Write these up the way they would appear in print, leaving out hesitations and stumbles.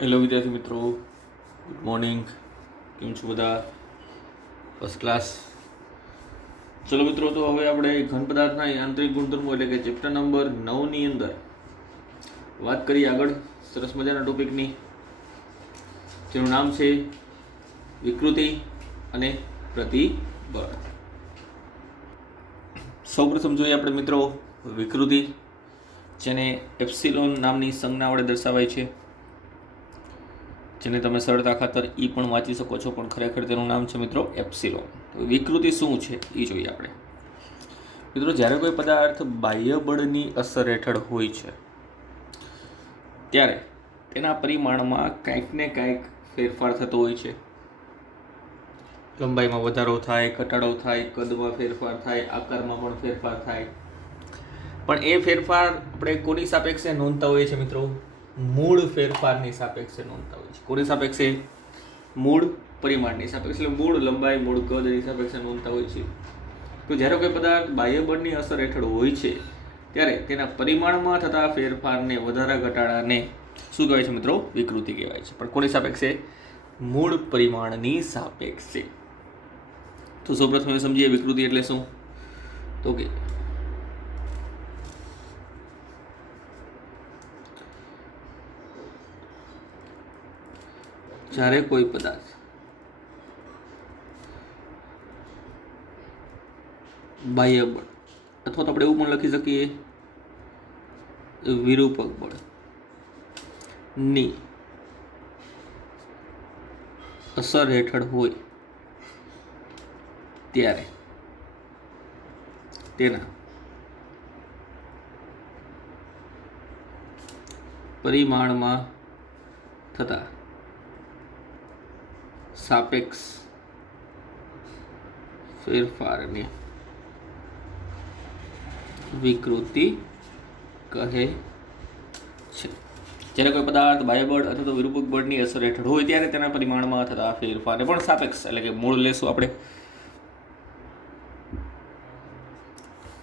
Hello વિદ્યાર્થી મિત્રો, good morning. કેમ છો બધા? First class. ચલો મિત્રો, તો હવે આપણે ઘન પદાર્થના યાંત્રિક ગુણધર્મો એટલે કે ચેપ્ટર નંબર 9ની અંદર વાત કરીએ આગળ સરસ મજાના ટોપિકની, જેનું નામ છે વિકૃતિ અને પ્રતિબળ. સૌપ્રથમ જોઈએ આપણે મિત્રો વિકૃતિ, જેને એપ્સિલોન નામની સંજ્ઞા વડે દર્શાવાય છે, જેને તમે સરળતા ખાતર ઈ પણ વાંચી શકો છો, પણ ખરેખર તેનું નામ છે મિત્રો એપ્સિલોન. તો વિકૃતિ શું છે એ જોઈએ આપણે. મિત્રો, જ્યારે કોઈ પદાર્થ બાહ્ય બળની અસર હેઠળ હોય છે ત્યારે તેના પરિમાણમાં કાંઈક ને કાંઈક ફેરફાર થતો હોય છે. લંબાઈમાં વધારો થાય, ઘટાડો થાય, કદમાં ફેરફાર થાય, આકારમાં પણ ફેરફાર થાય. પણ એ ફેરફાર આપણે કોની સાપેક્ષે નોંધતા હોઈએ છીએ મિત્રો? મૂળ ફેરફારની સાપેક્ષે નોંધતા હોય છે. કોની સાપેક્ષે? મૂળ પરિમાણની સાપેક્ષે, એટલે મૂળ લંબાઈ, મૂળ કદની સાપેક્ષે નોંધતા હોય છે. તો જ્યારે કોઈ પદાર્થ બાહ્ય બળની અસર હેઠળ હોય છે ત્યારે તેના પરિમાણમાં થતા ફેરફારને, વધારા ઘટાડાને શું કહેવાય છે મિત્રો? વિકૃતિ કહેવાય છે. પણ કોની સાપેક્ષે? મૂળ પરિમાણની સાપેક્ષે. તો સૌપ્રથમ સમજીએ વિકૃતિ એટલે શું. તો કે જ્યારે કોઈ પદાર્થ બાહ્ય બળ, અથવા તો આપણે એવું પણ લખી શકીએ વિરૂપક બળ ની અસર હેઠળ હોય ત્યારે તેના પરિમાણમાં થતા સાપેક્ષ ફેરફારને વિકૃતિ કહે છે. જ્યારે કોઈ પદાર્થ બાહ્ય બળ અથવા તો વિરૂપક બળની અસર હેઠળ હોય ત્યારે તેના પરિમાણમાં થતા ફેરફારને પણ સાપેક્ષ એટલે કે મૂળ લેશું આપણે,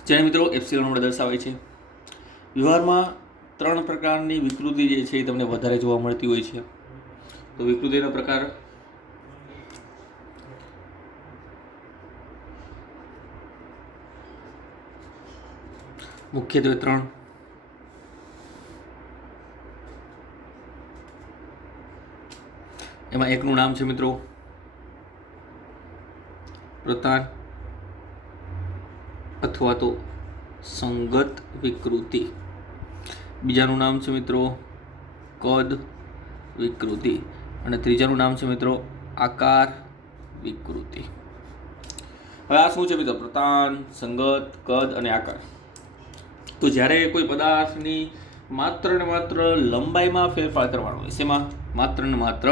જેને મિત્રો એપ્સિલોન વડે દર્શાવાય છે. વ્યવહારમાં 3 પ્રકારની વિકૃતિ જે છે એ તમને વધારે જોવા મળતી હોય છે. તો વિકૃતિનો પ્રકાર મુખ્યત્વે 3. એમાં એકનું નામ છે મિત્રો પ્રતાન અથવા તો સંગત વિકૃતિ. બીજાનું નામ છે મિત્રો કદ વિકૃતિ, અને ત્રીજાનું નામ છે મિત્રો આકાર વિકૃતિ. હવે આ શું છે મિત્રો? પ્રતાન, સંગત, કદ અને આકાર. તો જ્યારે કોઈ પદાર્થની માત્ર ને માત્ર લંબાઈમાં ફેરફાર કરવાનો હોય, શેમાં? માત્ર ને માત્ર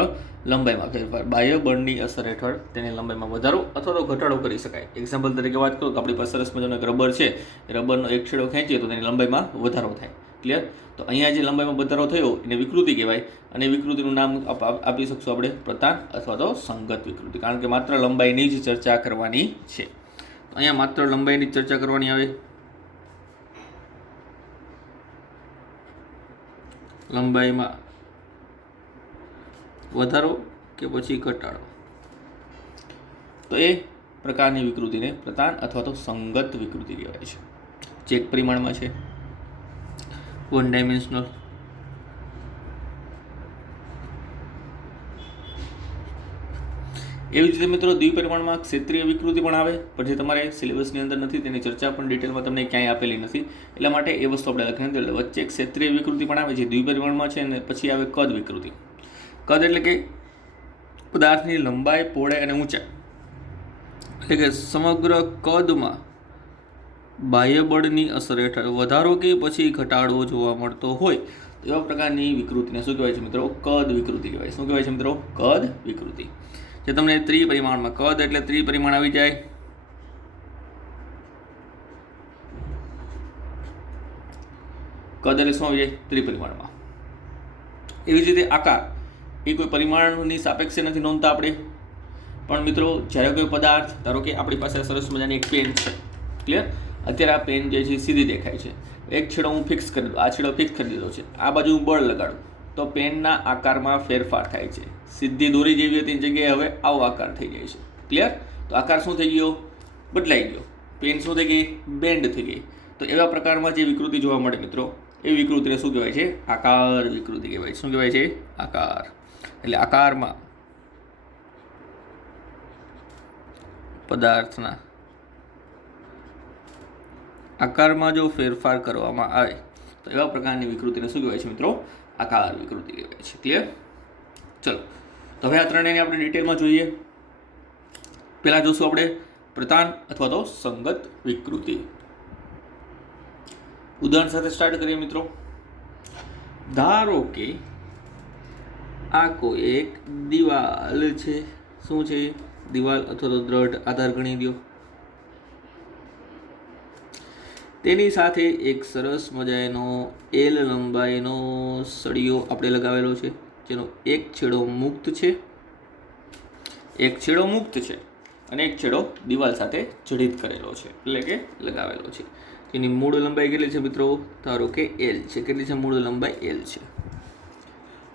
લંબાઈમાં ફેરફાર. બાહ્ય બળની અસર હેઠળ તેની લંબાઈમાં વધારો અથવા તો ઘટાડો કરી શકાય. એક્ઝામ્પલ તરીકે વાત કરું તો આપણી પાસે સરસ મજાનો એક રબર છે, રબરનો એક છેડો ખેંચીએ તો તેની લંબાઈમાં વધારો થાય. ક્લિયર? તો અહીંયા જે લંબાઈમાં વધારો થયો એને વિકૃતિ કહેવાય, અને વિકૃતિનું નામ આપી શકશું આપણે પ્રતાન અથવા તો સંગત વિકૃતિ, કારણ કે માત્ર લંબાઈની જ ચર્ચા કરવાની છે. તો અહીંયા માત્ર લંબાઈની જ ચર્ચા કરવાની આવે. લંબાઈમાં વધારો કે પછી ઘટાડો, તો એ પ્રકારની વિકૃતિને પ્રતાન અથવા તો સંગત વિકૃતિ કહેવાય છે, જે એક પરિમાણમાં છે, 1 ડાયમેન્શનલ. એવી જ રીતે મિત્રો દ્વિપરિમાણમાં ક્ષેત્રીય વિકૃતિ પણ આવે, પણ જે તમારે સિલેબસની અંદર નથી, તેની ચર્ચા પણ ડિટેલમાં તમને ક્યાંય આપેલી નથી. એટલા માટે એ વસ્તુ આપણે લખી નથી. એટલે વચ્ચે ક્ષેત્રીય વિકૃતિ પણ આવે, જે દ્વિપરિમાણમાં છે, અને પછી આવે કદ વિકૃતિ. કદ એટલે કે પદાર્થની લંબાઈ, પહોળાઈ અને ઊંચાઈ, એટલે કે સમગ્ર કદમાં બાહ્ય બળની અસર હેઠળ વધારો કે પછી ઘટાડો જોવા મળતો હોય એવા પ્રકારની વિકૃતિને શું કહેવાય છે મિત્રો? કદ વિકૃતિ કહેવાય. શું કહેવાય છે મિત્રો? કદ વિકૃતિ. જે તમને ત્રિપરિમાણમાં, કદ એટલે ત્રિપરિમાણ આવી જાય, કદ એટલે શું આવી જાય? ત્રિપરિમાણમાં. એવી જ રીતે આકાર એ કોઈ પરિમાણની સાપેક્ષે નથી નોંધતા આપણે, પણ મિત્રો જ્યારે કોઈ પદાર્થ, ધારો કે આપણી પાસે સરસ મજાની એક પેન છે, ક્લિયર? અત્યારે આ પેન જે છે સીધી દેખાય છે, એક છેડો હું ફિક્સ કરી દઉં, આ છેડો ફિક્સ કરી દીધો છે, આ બાજુ હું બળ લગાડું, તો પેનના આકારમાં ફેરફાર થાય છે. સીધી દોરી જેવી હતી જગ્યાએ હવે આવો આકાર થઈ જાય છે. ક્લિયર? તો આકાર શું થઈ ગયો? બદલાઈ ગયો. પેન શું થઈ ગઈ? બેન્ડ થઈ ગઈ. તો એવા પ્રકારમાં જે વિકૃતિ જોવા મળે મિત્રો, એ વિકૃતિને શું કહેવાય છે? આકાર વિકૃતિ કહેવાય છે. શું કહેવાય છે? આકાર. એટલે આકારમાં પદાર્થના આકારમાં જો ફેરફાર કરવામાં આવે તો એવા પ્રકારની વિકૃતિને શું કહેવાય છે મિત્રો? આકાર વિકૃતિ કહેવાય છે. ક્લિયર? ચલો, તો હવે આ ત્રણેયને આપણે ડિટેલમાં જોઈએ. પહેલાં જોશું આપણે પ્રતાન અથવા તો સંગત વિકૃતિ. ઉદાહરણ સાથે સ્ટાર્ટ કરીએ મિત્રો. ધારો કે આ કોઈ એક દિવાલ છે. શું છે? દિવાલ અથવા તો દ્રઢ આધાર ગણી દો. તેની સાથે એક સરસ મજાનો એલ લંબાઈનો સળિયો આપણે લગાવેલો છે, જેનો એક છેડો મુક્ત છે અને એક છેડો દિવાલ સાથે જડિત કરેલો છે, એટલે કે લગાવેલો છે. એની મૂળ લંબાઈ કેટલી છે મિત્રો? ધારો કે એલ છે. કેટલી છે મૂળ લંબાઈ? એલ છે.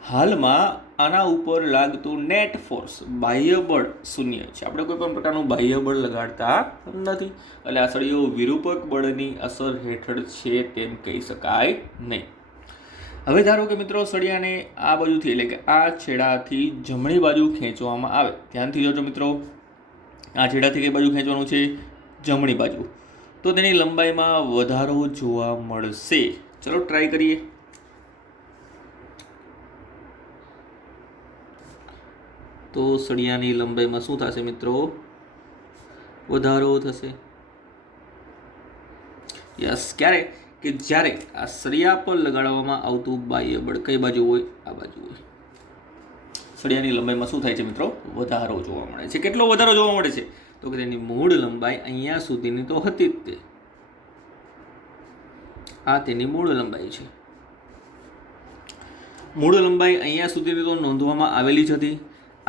હાલમાં આના ઉપર લાગતું નેટ ફોર્સ, બાહ્ય બળ શૂન્ય છે. આપણે કોઈ પણ પ્રકારનું બાહ્ય બળ લગાડતા નથી, એટલે આ સળિયો વિરૂપક બળની અસર હેઠળ છે તેમ કહી શકાય નહીં. હવે ધારો કે મિત્રો સળિયાને આ બાજુથી, એટલે કે આ છેડાથી જમણી બાજુ ખેંચવામાં આવે. ધ્યાનથી જોજો મિત્રો, આ છેડાથી કઈ બાજુ ખેંચવાનું છે? જમણી બાજુ. તો તેની લંબાઈમાં વધારો જોવા મળશે. ચલો ટ્રાય કરીએ. તો સળિયાની લંબાઈમાં શું થશે મિત્રો? વધારો થશે. યસ. ક્યારે? કે જ્યારે આ સળિયા પર લગાડવામાં આવતું બાહ્ય બળ કઈ બાજુ હોય? આ બાજુ હોય. સળિયાની લંબાઈમાં શું થાય છે મિત્રો? વધારો જોવા મળે છે. કેટલો વધારો જોવા મળે છે? તો કે તેની મૂળ લંબાઈ અહીંયા સુધીની તો હતી જ તે. આ તેની મૂળ લંબાઈ છે. મૂળ લંબાઈ અહીંયા સુધીની તો નોંધવામાં આવેલી જ હતી.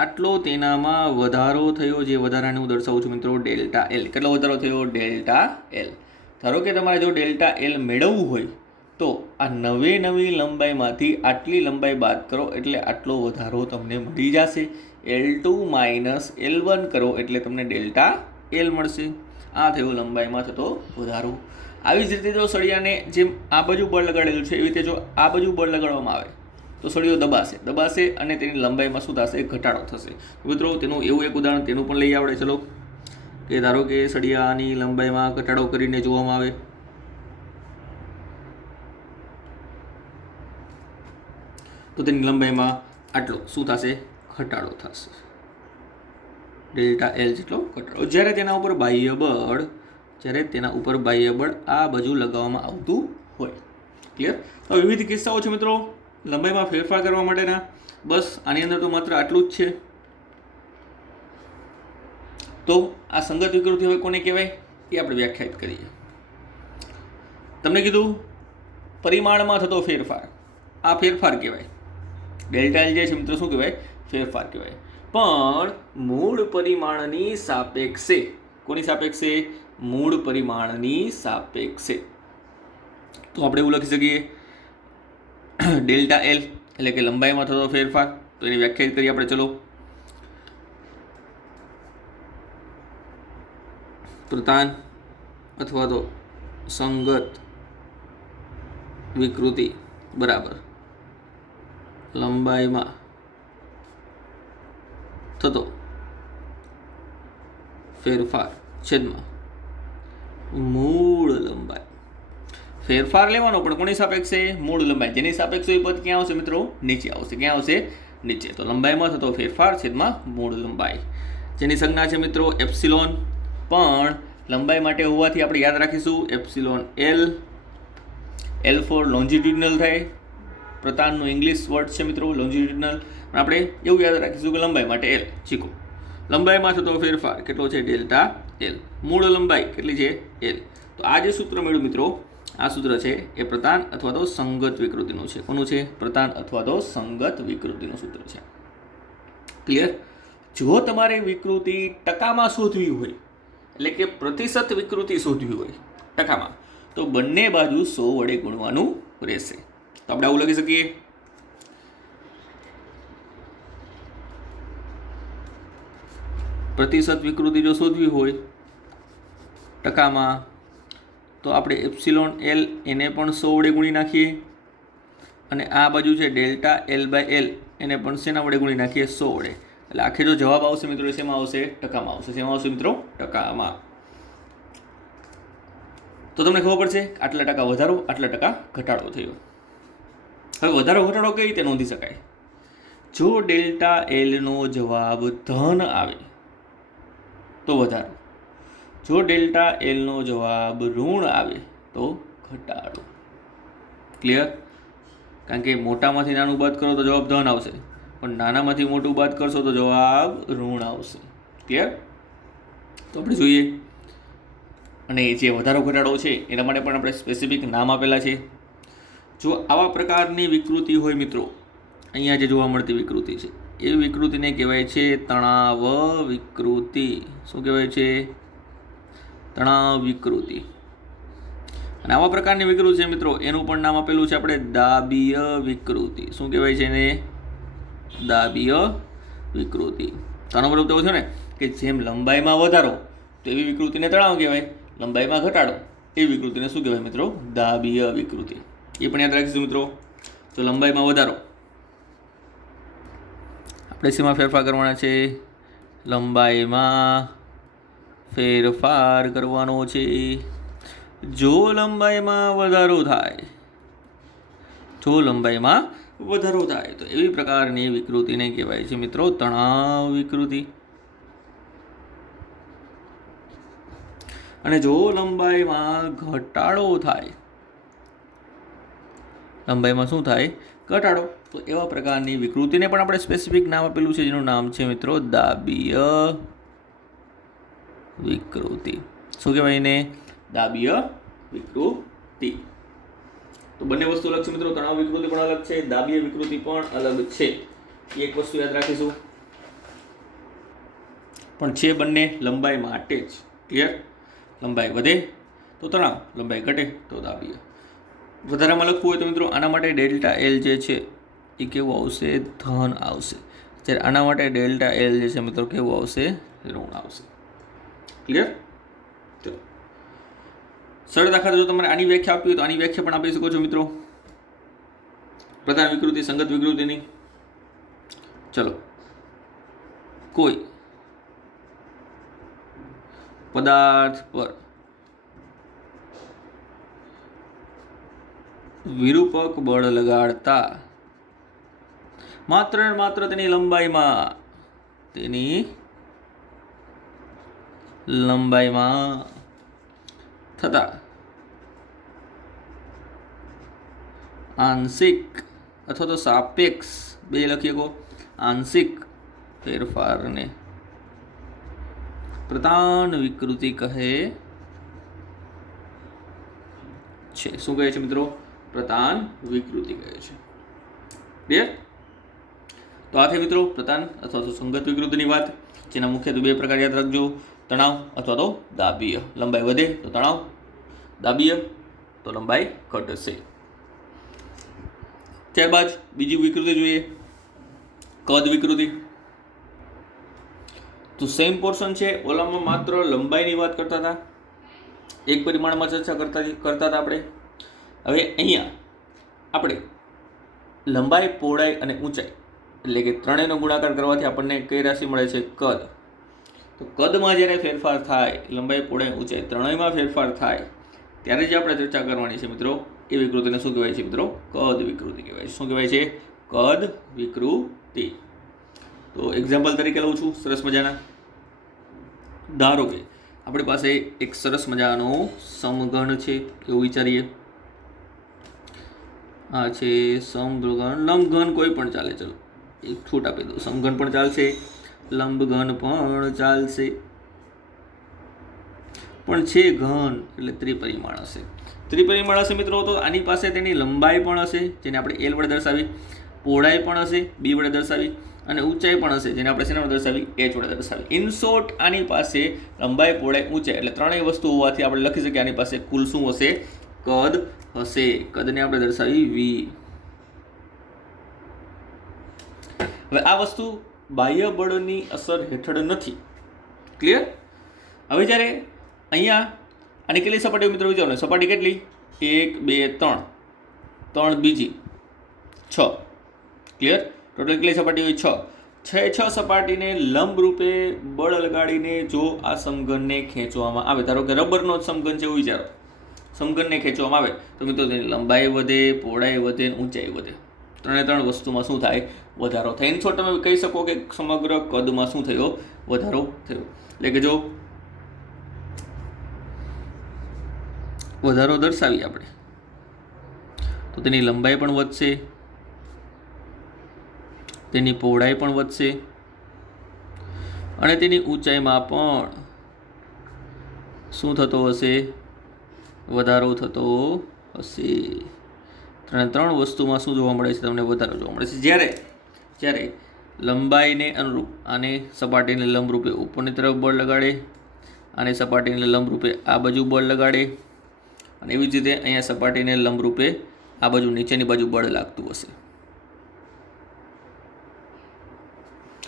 આટલો તેનામાં વધારો થયો, જે વધારાને હું દર્શાવું છું મિત્રો ડેલ્ટા એલ. કેટલો વધારો થયો? Delta L. ધારો કે તમારે જો ડેલ્ટા એલ મેળવવું હોય તો આ નવી લંબાઈમાંથી આટલી લંબાઈ બાદ કરો એટલે આટલો વધારો તમને મળી જશે. L2 માઇનસ L1 કરો એટલે તમને ડેલ્ટા એલ મળશે. આ થયો લંબાઈમાં થતો વધારો. આવી જ રીતે જો સળિયાને જેમ આ બાજુ બળ લગાડેલું છે એવી રીતે જો આ બાજુ બળ લગાડવામાં આવે તો સળિયો દબાશે અને તેની લંબાઈમાં શું થશે? ઘટાડો થશે. મિત્રો તેનું એવું એક ઉદાહરણ તેનું પણ લઈ આવડે. ચલો, કે ધારો કે સળિયાની લંબાઈમાં ઘટાડો કરીને જોવામાં આવે. તો તેની લંબાઈમાં આટલો શું થશે? ઘટાડો થશે. ડેલ્ટા એલ જેટલો ઘટાડો. જ્યારે તેના ઉપર બાહ્ય બળ આ બાજુ લગાવવામાં આવતું હોય. ક્લિયર? તો વિવિધ કિસ્સાઓ છે મિત્રો લંબાઈમાં ફેરફાર કરવા માટેના. બસ આની અંદર તો માત્ર આટલું જ છે. તો આ સંગત વિકૃતિ હવે કોને કહેવાય એ આપણે વ્યાખ્યાયિત કરીએ. તમને કીધું પરિમાણમાં થતો ફેરફાર, આ ફેરફાર કહેવાય. ડેલ્ટા એલ જે છે મિત્રો શું કહેવાય? ફેરફાર કહેવાય. પણ મૂળ પરિમાણની સાપેક્ષે. કોની સાપેક્ષે? મૂળ પરિમાણની સાપેક્ષે. તો આપણે એવું લખી શકીએ ડેલ્ટા એલ એટલે કે લંબાઈમાં થતો ફેરફાર. તો એની વ્યાખ્યાયિત કરીએ આપણે. ચલો, પ્રતાન અથવા તો સંગત વિકૃતિ બરાબર લંબાઈમાં થતો ફેરફાર છેદમાં મૂળ લંબાઈ. ફેરફાર લેવાનો પણ કોની સાપેક્ષે? મૂળ લંબાઈ. જેની સાપેક્ષે એ પદ ક્યાં આવશે મિત્રો? નીચે આવશે. ક્યાં આવશે? નીચે. તો લંબાઈમાં થતો ફેરફાર છેદમાં મૂળ લંબાઈ, જેની સંજ્ઞા છે મિત્રો એપ્સિલોન. પણ લંબાઈ માટે હોવાથી આપણે યાદ રાખીશું એપ્સિલોન એલ. એલ ફોર લોન્જિટ્યુડનલ થાય. પ્રતાનનું ઇંગ્લિશ વર્ડ છે મિત્રો લોન્જિટ્યુડનલ. આપણે એવું યાદ રાખીશું કે લંબાઈ માટે એલ. ચીકો. લંબાઈમાં થતો ફેરફાર કેટલો છે? Delta L. મૂળ લંબાઈ કેટલી છે? એલ. તો આ જે સૂત્ર મળ્યું મિત્રો, આ સૂત્ર છે એ પ્રતાન અથવા તો સંગત વિકૃતિનું છે. કોનું છે? પ્રતાન અથવા તો સંગત વિકૃતિનું સૂત્ર છે. ક્લિયર? જો તમારે વિકૃતિ ટકામાં શોધવી હોય, એટલે કે પ્રતિશત વિકૃતિ શોધવી હોય ટકામાં, તો બંને બાજુ 100 વડે ગુણવાનું રહેશે. તો આપણે આવું લખી શકીએ પ્રતિશત વિકૃતિ જો શોધવી હોય ટકામાં તો આપણે એપ્સિલોન એલ એને પણ 100 વડે ગુણી નાખીએ અને આ બાજુ છે ડેલ્ટા એલ બાય એલ એને પણ શેના વડે ગુણી નાખીએ 100 વડે. એટલે આખે જો જવાબ આવશે મિત્રો શેમાં આવશે? ટકામાં આવશે. શેમાં આવશે મિત્રો? ટકામાં. તો તમને ખબર પડશે આટલા ટકા વધારો આટલા ટકા ઘટાડો થયો. હવે વધારો ઘટાડો કઈ રીતે નોંધી શકાય? જો ડેલ્ટા એલનો જવાબ ધન આવે તો વધારો, જો ડેલ્ટા એલનો જવાબ ઋણ આવે તો ઘટાડો. ક્લિયર? કારણ કે મોટામાંથી નાનું બાદ કરો તો જવાબ ધન આવશે, પણ નાનામાંથી મોટું બાદ કરશો તો જવાબ ઋણ આવશે. ક્લિયર? તો આપણે જોઈએ. અને જે વધારો ઘટાડો છે એના માટે પણ આપણે સ્પેસિફિક નામ આપેલા છે. જો આવા પ્રકારની વિકૃતિ હોય મિત્રો, અહીંયા જે જોવા મળતી વિકૃતિ છે એ વિકૃતિને કહેવાય છે તણાવ વિકૃતિ. શું કહેવાય છે? તણાવ વિકૃતિ. અને આવા પ્રકારની વિકૃતિ છે મિત્રો એનું પણ નામ આપેલું છે આપણે દાબીય વિકૃતિ. શું કહેવાય છે એને? દાબીય વિકૃતિ. આનો મતલબ તો થયો ને કે જેમ લંબાઈમાં વધારો તો એવી વિકૃતિને તણાવ કહેવાય, લંબાઈમાં ઘટાડો એવી વિકૃતિને શું કહેવાય મિત્રો? દાબીય વિકૃતિ. એ પણ યાદ રાખીશું મિત્રો. તો લંબાઈમાં વધારો આપણે શેમાં ફેરફાર કરવાના છે? લંબાઈમાં ફેરફાર કરવાનો છે. જો લંબાઈમાં વધારો થાય, જો લંબાઈમાં વધારો થાય તો એવી પ્રકારની વિકૃતિને કહેવાય છે મિત્રો તણાવ વિકૃતિ. અને જો લંબાઈમાં ઘટાડો થાય, લંબાઈમાં શું થાય? ઘટાડો. તો એવા પ્રકારની વિકૃતિને પણ આપણે સ્પેસિફિક નામ આપેલું છે જેનું નામ છે મિત્રો દાબીય વિકૃતિ. શું કહેવાય એને? દાબીય વિકૃતિ. તો બંને વસ્તુ અલગ છે મિત્રો. તણાવ વિકૃતિ પણ અલગ છે, દાબીય વિકૃતિ પણ અલગ છે. એક વસ્તુ યાદ રાખીશું, પણ છે બંને લંબાઈ માટે જ. ક્લિયર? લંબાઈ વધે તો તણાવ, લંબાઈ ઘટે તો દાબીય. વધારામાં લખવું હોય તો મિત્રો આના માટે ડેલ્ટા એલ જે છે એ કેવું આવશે? ધન આવશે. જ્યારે આના માટે ડેલ્ટા એલ જે છે મિત્રો કેવું આવશે? ઋણ આવશે. ક્લિયર? ચલો, સરળતા ખાતર જો તમારે આની વ્યાખ્યા આપવી હોય તો આની વ્યાખ્યા પણ આપી શકો છો મિત્રો. પ્રધાન વિકૃતિ, સંગત વિકૃતિની. ચલો, કોઈ પદાર્થ પર વિરૂપક બળ લગાડતા માત્ર ને માત્ર તેની લંબાઈમાં થતા આંશિક અથવા તો સાપેક્ષ, બે લખી શકો, આંશિક ફેરફારને પ્રધાન વિકૃતિ કહે છે. શું કહે છે મિત્રો? પ્રધાન વિકૃતિ કહે છે. ક્લિયર? તો આ થઈ મિત્રો પ્રધાન અથવા તો સંગત વિકૃતિની વાત, જેના મુખ્યત્વે બે પ્રકાર યાદ રાખજો: તણાવ અથવા તો દાબીય. લંબાઈ વધે તો તણાવ, દાબીય તો લંબાઈ ઘટશે. ત્યારબાદ બીજી વિકૃતિ જોઈએ, કદ વિકૃતિ. તો સેમ પોર્શન છે, ઓલામાં માત્ર લંબાઈની વાત કરતા હતા, એક પરિમાણમાં ચર્ચા કરતા હતા આપણે. હવે અહીંયા આપણે લંબાઈ, પહોળાઈ અને ઊંચાઈ એટલે કે ત્રણેયનો ગુણાકાર કરવાથી આપણને કઈ રાશિ મળે છે? કદ. તો કદમાં જ્યારે ફેરફાર થાય, લંબાઈ, પહોળાઈ, ઊંચાઈ ત્રણેયમાં ફેરફાર થાય ત્યારે જે આપણે ચર્ચા કરવાની છે મિત્રો એ વિકૃતિને શું કહેવાય છે મિત્રો? કદ વિકૃતિ કહેવાય છે. શું કહેવાય છે? કદ વિકૃતિ. તો એક્ઝામ્પલ તરીકે લઉં છું સરસ મજાના. ધારો કે આપણી પાસે એક સરસ મજાનો સમઘન છે, એવું વિચારીએ. આ છે સમઘન, લંબઘન કોઈ પણ ચાલે. ચલો એક છૂટ આપી દો, સમઘન પણ ચાલશે, લંબઘન પણ ચાલશે, પણ છે ઘન એટલે ત્રિપરિમાણ હશે. ત્રિપરિમાણ હશે મિત્રો તો આની પાસે તેની લંબાઈ પણ હશે જેને આપણે એલ વડે દર્શાવી, પહોળાઈ પણ હશે બી વડે દર્શાવી, અને ઊંચાઈ પણ હશે જેને આપણે શેના વડે દર્શાવી? એચ વડે દર્શાવી. ઇન શોર્ટ આની પાસે લંબાઈ, પહોળાઈ, ઊંચાઈ એટલે ત્રણેય વસ્તુ હોવાથી આપણે લખી શકીએ આની પાસે કુલ શું હશે? કદ હશે. કદને આપણે દર્શાવી વી. હવે આ વસ્તુ બાહ્ય બળની અસર હેઠળ નથી, ક્લિયર? હવે જ્યારે અહીંયા આની કેટલી સપાટીઓ મિત્રો વિચારો ને, સપાટી કેટલી? 1 2 3, 3 બીજી 6. ક્લિયર? ટોટલ કેટલી સપાટી હોય? 6. 6 સપાટીને લંબ રૂપે બળ લગાડીને જો આ સમઘનને ખેંચવામાં આવે, ધારો કે રબરનો જ સમઘન છે એવું વિચારો, સમઘનને ખેંચવામાં આવે તો મિત્રો તેની લંબાઈ વધે, પહોળાઈ વધે, ઊંચાઈ વધે. 3 વસ્તુમાં શું થાય? વધારો થાય. એની છોડ તમે કહી શકો કે સમગ્ર કદમાં શું થયો? વધારો થયો. એટલે કે જો વધારો દર્શાવીએ આપણે તો તેની લંબાઈ પણ વધશે, તેની પહોળાઈ પણ વધશે અને તેની ઊંચાઈમાં પણ શું થતો હશે? વધારો થતો હશે. 3 વસ્તુમાં શું જોવા મળે છે? તમને વધારો જોવા મળે છે. જ્યારે લંબાઈને અનુરૂપ આને સપાટીને લંબરૂપે ઉપરની તરફ બળ લગાડે, આને સપાટીને લંબરૂપે આ બાજુ બળ લગાડે અને એવી જ રીતે અહીંયા સપાટીને લંબરૂપે આ બાજુ નીચેની બાજુ બળ લાગતું હશે.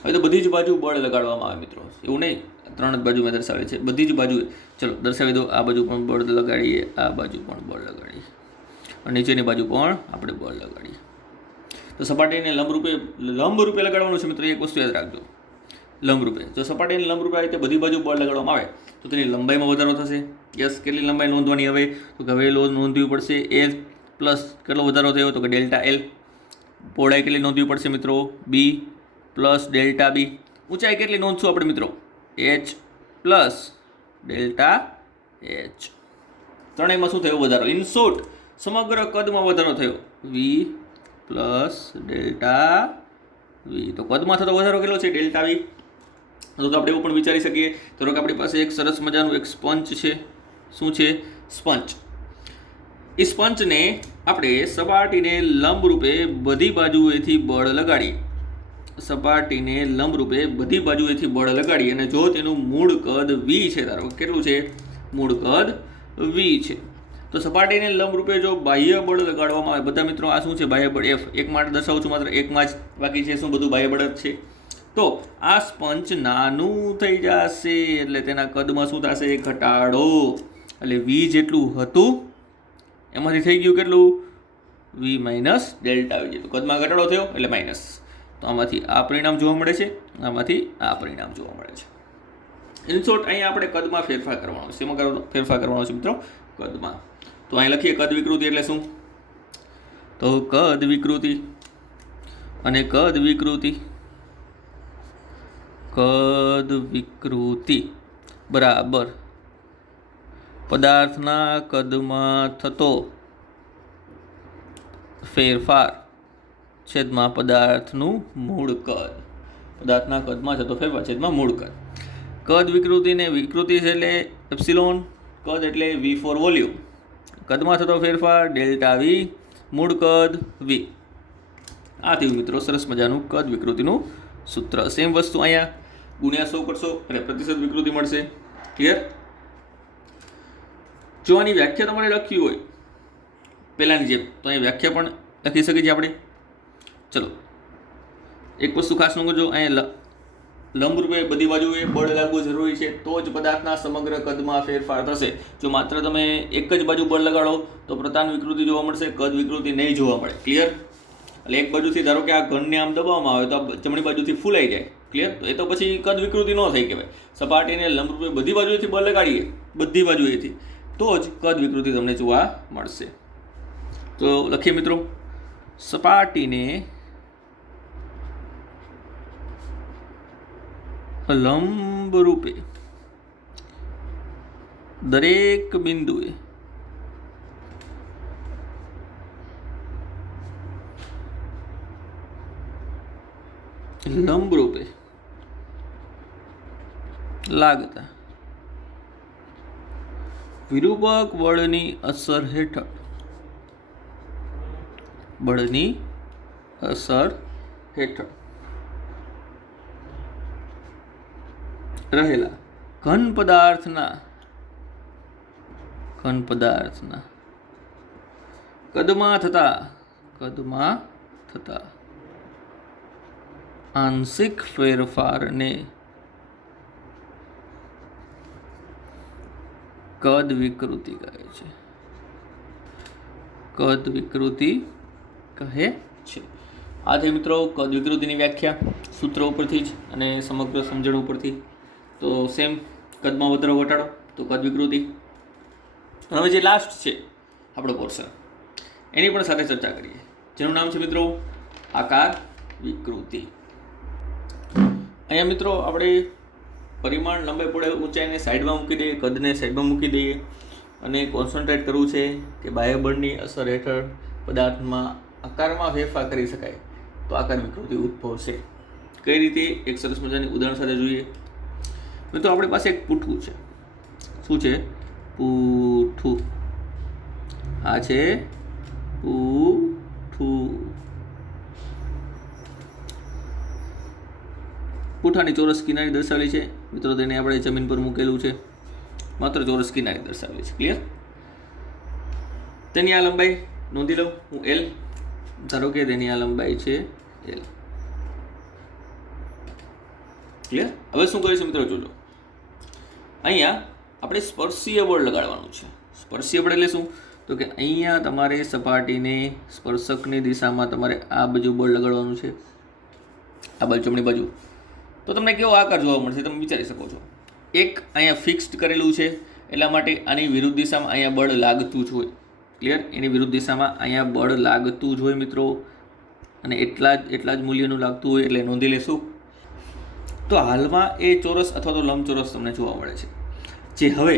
હવે તો બધી જ બાજુ બળ લગાડવામાં આવે મિત્રો, એવું નહીં 3 જ બાજુ મેં દર્શાવે છે, બધી જ બાજુએ. ચલો દર્શાવી દો. આ બાજુ પણ બળ લગાડીએ, આ બાજુ પણ બળ લગાડીએ અને નીચેની બાજુ પણ આપણે બળ લગાડીએ. તો સપાટીને લંબરૂપે લગાડવાનું છે મિત્રો. એક વસ્તુ યાદ રાખજો, લંબરૂપે. જો સપાટીને લંબરૂપે આ રીતે બધી બાજુ બળ લગાડવામાં આવે તો તેની લંબાઈમાં વધારો થશે. યસ, કેટલી લંબાઈ નોંધવાની હવે? તો કે હવે નોંધવી પડશે L પ્લસ કેટલો વધારો થયો? તો કે ડેલ્ટા L. પહોળાઈ કેટલી નોંધવી પડશે મિત્રો? B plus delta B. ઊંચાઈ કેટલી નોંધશું આપણે મિત્રો? H plus delta H. ત્રણેયમાં શું થયો? વધારો. ઇન શોર્ટ સમગ્ર કદમાં વધારો થયો. V plus delta V. તો કદમાં થતો વધારો કેટલો છે? Delta V. તો આપણે એવું પણ વિચારી શકીએ, ધારો કે આપણી પાસે એક સરસ મજાનું એક સ્પંચ છે. શું છે? સ્પંચ. એ સ્પંચને આપણે સપાટીને લંબરૂપે બધી બાજુએથી બળ લગાડીએ, સપાટીને લંબરૂપે બધી બાજુએથી બળ લગાડીએ અને જો તેનું મૂળ કદ V છે, ધારો કેટલું છે? મૂળ કદ V છે, તો સપાટીને લંબરૂપે જો બાહ્ય બળ લગાડવામાં આવે, બધા મિત્રો આ શું છે? બાહ્ય બળ F. એક માટે દર્શાવું છું, માત્ર એકમાં જ બાકી છે. શું? બધું બાહ્ય બળ જ છે. તો આ સ્પંચ નાનું થઈ જશે એટલે તેના કદમાં શું થશે? ઘટાડો. એટલે V જેટલું હતું એમાંથી થઈ ગયું કેટલું? V minus delta V. જેટલું કદમાં ઘટાડો થયો એટલે માઇનસ. તો આમાંથી આ પરિણામ જોવા મળે છે, આમાંથી આ પરિણામ જોવા મળે છે. ઇન શોર્ટ અહીંયા આપણે કદમાં ફેરફાર કરવાનો છે. શેમાં ફેરફાર કરવાનો છે મિત્રો? કદમાં. તો અહીં લખીએ કદ વિકૃતિ એટલે શું? તો કદ વિકૃતિ અને કદ વિકૃતિ બરાબર પદાર્થના કદમાં થતો ફેરફાર છેદમાં પદાર્થનું મૂળ કદ. પદાર્થના કદમાં થતો ફેરફાર છેદમાં મૂળ કદ. કદ વિકૃતિને વિકૃતિ છે એટલે એપ્સિલોન, કદ એટલે V ફોર વોલ્યુમ, કદમાં થતો ફેરફાર ડેલ્ટા V, મૂળ કદ V. આ થયું મિત્રો સરસ મજાનું કદ વિકૃતિનું સૂત્ર. સેમ વસ્તુ અહીંયા ગુણ્યા 100 કરશો એટલે પ્રતિશત વિકૃતિ મળશે. ક્લિયર? જો આની વ્યાખ્યા તમારે લખવી હોય પહેલાંની જેમ તો અહીં વ્યાખ્યા પણ લખી શકીએ છીએ આપણે. ચલો એક વસ્તુ ખાસ નોંધજો, અહીંયા લંબરૂપે બધી બાજુએ બળ લાગવું જરૂરી છે તો જ પદાર્થના સમગ્ર કદમાં ફેરફાર થશે. જો માત્ર તમે એક જ બાજુ બળ લગાડો તો પ્રધાન વિકૃતિ જોવા મળશે, કદ વિકૃતિ નહીં જોવા મળે. ક્લિયર? એટલે એક બાજુથી ધારો કે આ ઘનને આમ દબાવવામાં આવે તો આ જમણી બાજુથી ફૂલાઈ જાય. ક્લિયર? તો એ તો પછી કદ વિકૃતિ ન થઈ કહેવાય. સપાટીને લંબરૂપે બધી બાજુએથી બળ લગાડીએ, બધી બાજુએથી, તો જ કદ વિકૃતિ તમને જોવા મળશે. તો લખીએ મિત્રો, સપાટીને લંબરૂપે દરેક બિંદુએ લંબરૂપે લાગતા વિરૂપક બળની અસર હેઠળ રહેલા ઘન પદાર્થના કદમાં થતા આંશિક ફેરફારને કદ વિકૃતિ કહે છે, કદ વિકૃતિ કહે છે. આ છે મિત્રો કદ વિકૃતિની વ્યાખ્યા સૂત્ર ઉપરથી જ અને સમગ્ર સમજણ ઉપરથી. તો સેમ કદમાં વધારો ઘટાડો તો કદ વિકૃતિ. હવે જે લાસ્ટ છે આપણો પોર્શન એની પણ સાથે ચર્ચા કરીએ, જેનું નામ છે મિત્રો આકાર વિકૃતિ. અહીંયા મિત્રો આપણે પરિમાણ, લંબાઈ, પહોળાઈ, ઊંચાઈને સાઈડમાં મૂકી દઈએ, કદને સાઈડમાં મૂકી દઈએ અને કોન્સન્ટ્રેટ કરવું છે કે બાહ્ય બળની અસર હેઠળ પદાર્થમાં આકારમાં ફેરફાર કરી શકાય તો આકાર વિકૃતિ ઉદ્ભવશે. કઈ રીતે? એક સરસ મજાની ઉદાહરણ સાથે જોઈએ. મિત્રો આપણી પાસે એક પૂઠું છે. શું છે? પૂઠું. આ છે પૂઠું. પૂઠાની ચોરસ કિનારી દર્શાવેલી છે મિત્રો. તેને આપણે જમીન પર મૂકેલું છે, માત્ર ચોરસ કિનારી દર્શાવેલી છે. ક્લિયર? તેની આ લંબાઈ નોંધી લઉં હું L. ધારો કે તેની આ લંબાઈ છે L. ક્લિયર? હવે શું કરીશું મિત્રો? જોજો, અહીંયા આપણે સ્પર્શીય બળ લગાડવાનું છે. સ્પર્શીય બળ એટલે શું? તો કે અહીંયા તમારે સપાટીને સ્પર્શકની દિશામાં તમારે આ બાજુ બળ લગાડવાનું છે, આ બાજુ જમણી બાજુ. તો તમને કેવો આકાર જોવા મળશે તમે વિચારી શકો છો. એક અહીંયા ફિક્સ્ડ કરેલું છે એટલા માટે આની વિરુદ્ધ દિશામાં અહીંયા બળ લાગતું જ હોય. ક્લિયર? એની વિરુદ્ધ દિશામાં અહીંયા બળ લાગતું જ હોય મિત્રો, અને એટલા જ મૂલ્યનું લાગતું હોય એટલે નોંધી લેશું. તો હાલમાં એ ચોરસ અથવા તો લંબચોરસ તમને જોવા મળે છે, જે હવે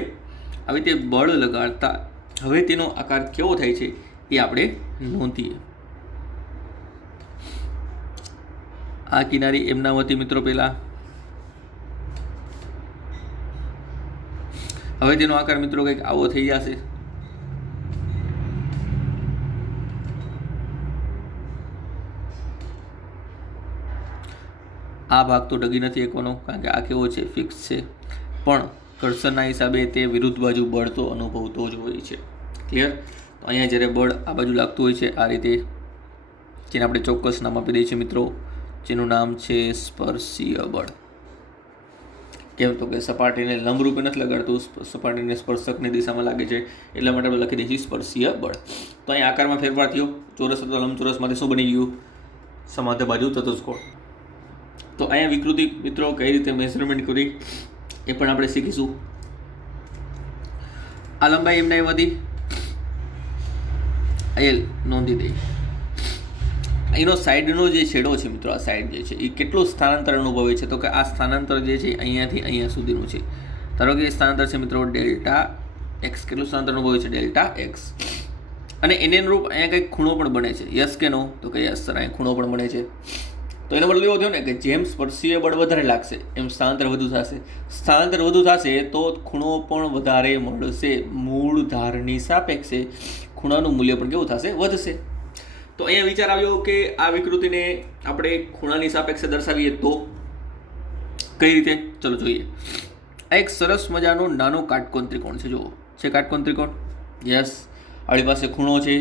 આવી રીતે બળ લગાડતા હવે તેનો આકાર કેવો થાય છે એ આપણે નોંધીએ. આ કિનારી એમના હતી મિત્રો પહેલા. હવે તેનો આકાર મિત્રો કંઈક આવો થઈ જશે. આ ભાગ તો ડગી નથી એકવાનો, કારણ કે આ કેવો છે? ફિક્સ છે. પણ ઘર્ષણના હિસાબે તે વિરુદ્ધ બાજુ બળ તો અનુભવતો જ હોય છે. ક્લિયર? તો અહીંયા જ્યારે બળ આ બાજુ લાગતું હોય છે આ રીતે, જેને આપણે ચોક્કસ નામ આપી દઈએ છીએ મિત્રો, જેનું નામ છે સ્પર્શીય બળ. કેમ? તો કે સપાટીને લંબરૂપે નથી લગાડતું, સપાટીને સ્પર્શકની દિશામાં લાગે છે, એટલા માટે આપણે લખી દઈએ છીએ સ્પર્શીય બળ. તો અહીંયા આકારમાં ફેરફાર થયો. ચોરસ અથવા લંબચોરસમાંથી શું બની ગયું? સમાંતર બાજુ ચતુષ્કોણ. તો અહીંયા વિકૃતિ મિત્રો કઈ રીતે મેઝરમેન્ટ કરી એ પણ આપણે શીખીશું. આ લંબાઈ એમના એમ હતી L નોંધી દઈએ. એનો સાઈડનો જે છેડો છે મિત્રો, આ સાઈડ જે છે એ કેટલું સ્થાનાંતર અનુભવે છે? તો કે આ સ્થાનાંતર જે છે અહીંયાથી અહીંયા સુધીનું છે. ધારો કે સ્થાનાંતર છે મિત્રો ડેલ્ટા એક્સ. કેટલું સ્થાનાંતર અનુભવે છે? Delta x. અને એને અનુરૂપ અહીંયા કંઈક ખૂણો પણ બને છે. યસ કે નો? તો કે યસ સર, અહીંયા ખૂણો પણ બને છે. તો એનો મતલબ એવો થયો ને કે જેમ સ્પર્શીય બળ વધારે લાગશે એમ સ્થાનાંતર વધુ થશે. સ્થાનાંતર વધુ થશે તો ખૂણો પણ વધારે મળશે. મૂળ ધારની સાપેક્ષે ખૂણાનું મૂલ્ય પણ કેવું થશે? વધશે. તો અહીંયા વિચાર આવ્યો કે આ વિકૃતિને આપણે ખૂણાની સાપેક્ષે દર્શાવીએ તો કઈ રીતે? ચલો જોઈએ. આ એક સરસ મજાનો નાનો કાટકોણ ત્રિકોણ છે. જુઓ, છે કાટકોણ ત્રિકોણ? યસ. આપણી પાસે ખૂણો છે.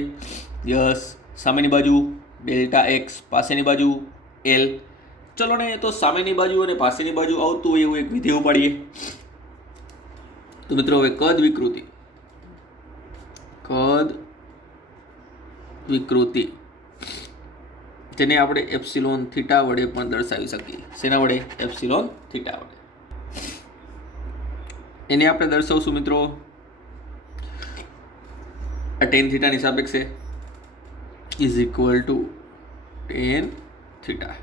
યસ. સામેની બાજુ ડેલ્ટા એક્સ, પાસેની બાજુ L. ચલો ને, તો સામેની બાજુ અને પાસેની બાજુ આવતું હોય એવું એક વિધેય ઉપાડીએ. તો મિત્રો હવે કદ વિકૃતિ જેને આપણે એપ્સિલોન થીટા વડે પણ દર્શાવી શકીએ. શેના વડે? એપ્સિલોન થીટા વડે. એને આપણે દર્શાવશું મિત્રો આ ટેન થીટાની સાપેક્ષે is equal two ten theta.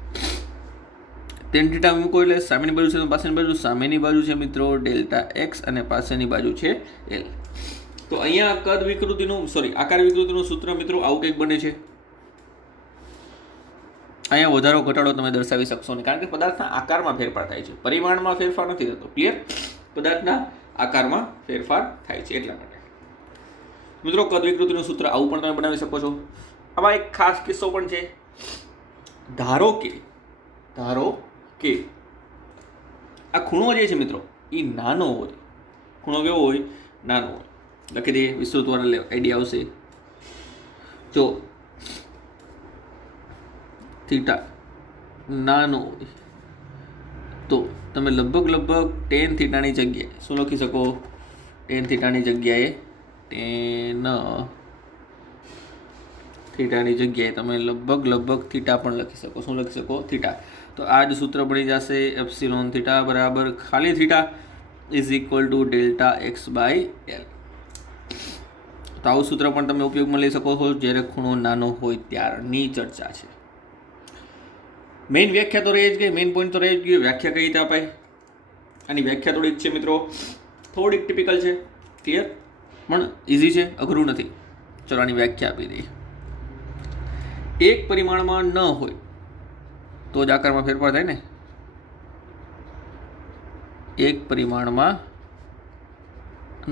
Ten theta મૂકો એટલે સામેની બાજુ છે તો પાસેની બાજુ. સામેની બાજુ છે મિત્રો ડેલ્ટા એક્સ અને પાસેની બાજુ છે L. તો અહીંયા કદ વિકૃતિનું આકાર વિકૃતિનું સૂત્ર મિત્રો આવું કંઈક બને છે. અહીંયા વધારો ઘટાડો તમે દર્શાવી શકશો નહીં, કારણ કે પદાર્થના આકારમાં ફેરફાર થાય છે, પરિમાણમાં ફેરફાર નથી થતો. ક્લિયર? પદાર્થના આકારમાં ફેરફાર થાય છે એટલા માટે મિત્રો કદ વિકૃતિનું સૂત્ર આવું પણ તમે બનાવી શકો છો. આમાં એક ખાસ કિસ્સો પણ છે. ધારો કે આ ખૂણો જે છે મિત્રો એ નાનો હોય. ખૂણો કેવો હોય? નાનો હોય. લખી દઈએ, વિસ્તૃત વાળા આઈડિયા આવશે. જો થીટા નાનો હોય તો તમે લગભગ ટેન થીટાની જગ્યાએ શું લખી શકો? ટેન થીટાની જગ્યાએ ટેન થીટાની જગ્યાએ તમે લગભગ થીટા પણ લખી શકો. શું લખી શકો? થીટા. તો આ જ સૂત્ર બની જશે એપ્સિલોન થીટા બરાબર ખાલી theta is equal to delta x by L. તો આવું સૂત્ર પણ તમે ઉપયોગમાં લઈ શકો છો જ્યારે ખૂણો નાનો હોય ત્યારની ચર્ચા છે. મેઇન વ્યાખ્યા તો રહી જ ગઈ, મેઇન પોઈન્ટ તો રહી જ ગયો. વ્યાખ્યા કઈ રીતે અપાય? આની વ્યાખ્યા થોડીક છે મિત્રો, થોડીક ટિપિકલ છે. ક્લિયર? પણ ઇઝી છે, અઘરું નથી. ચલો આની વ્યાખ્યા આપી દઈએ. એક પરિમાણમાં ન હોય તો જ આકારમાં ફેરફાર થાય ને. એક પરિમાણમાં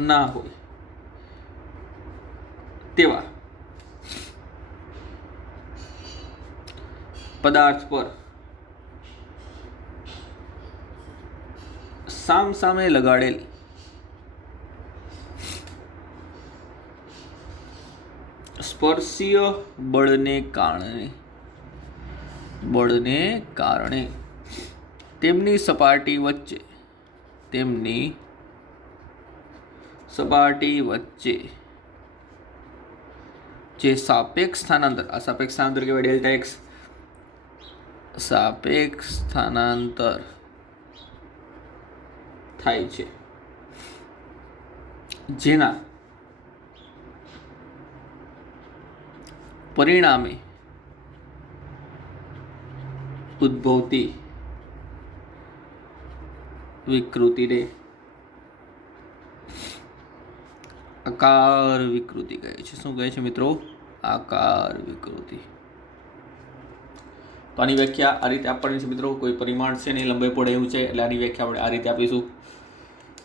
ના હોય તેવા પદાર્થ પર સામસામે લગાડેલ સ્પર્શીય બળને કારણે તેમની સપાટી વચ્ચે જે સાપેક્ષ સ્થાનાંતર, આ સાપેક્ષ સ્થાનાંતર કહેવાય ડેલ્ટા એક્સ, સાપેક્ષ સ્થાનાંતર થાય છે, જેના પરિણામે ઉદ્ભવતી વિકૃતિને આકાર વિકૃતિ કહે છે. શું કહે છે મિત્રો? આકાર વિકૃતિ. તો આની વ્યાખ્યા આ રીતે આપવાની છે મિત્રો. કોઈ પરિમાણ છે ને લંબાઈ પડે એવું છે એટલે આની વ્યાખ્યા આપણે આ રીતે આપીશું.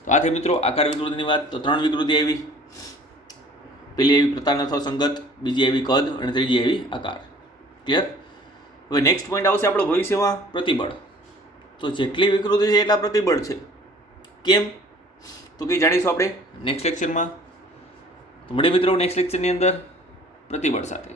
તો આ થઈ મિત્રો આકાર વિકૃતિની વાત. તો 3 વિકૃતિ આવી. પેલી એવી પ્રતાન અથવા સંગત, બીજી એવી કદ અને ત્રીજી એવી આકાર. ક્લિયર? હવે નેક્સ્ટ પોઈન્ટ આવશે આપણો ભવિષ્યમાં પ્રતિબળ. તો જેટલી વિકૃતિ છે એટલા પ્રતિબળ છે. કેમ? તો કંઈ જાણીશું આપણે નેક્સ્ટ લેક્ચરમાં. તો મળીએ મિત્રો નેક્સ્ટ લેક્ચરની અંદર પ્રતિબળ સાથે.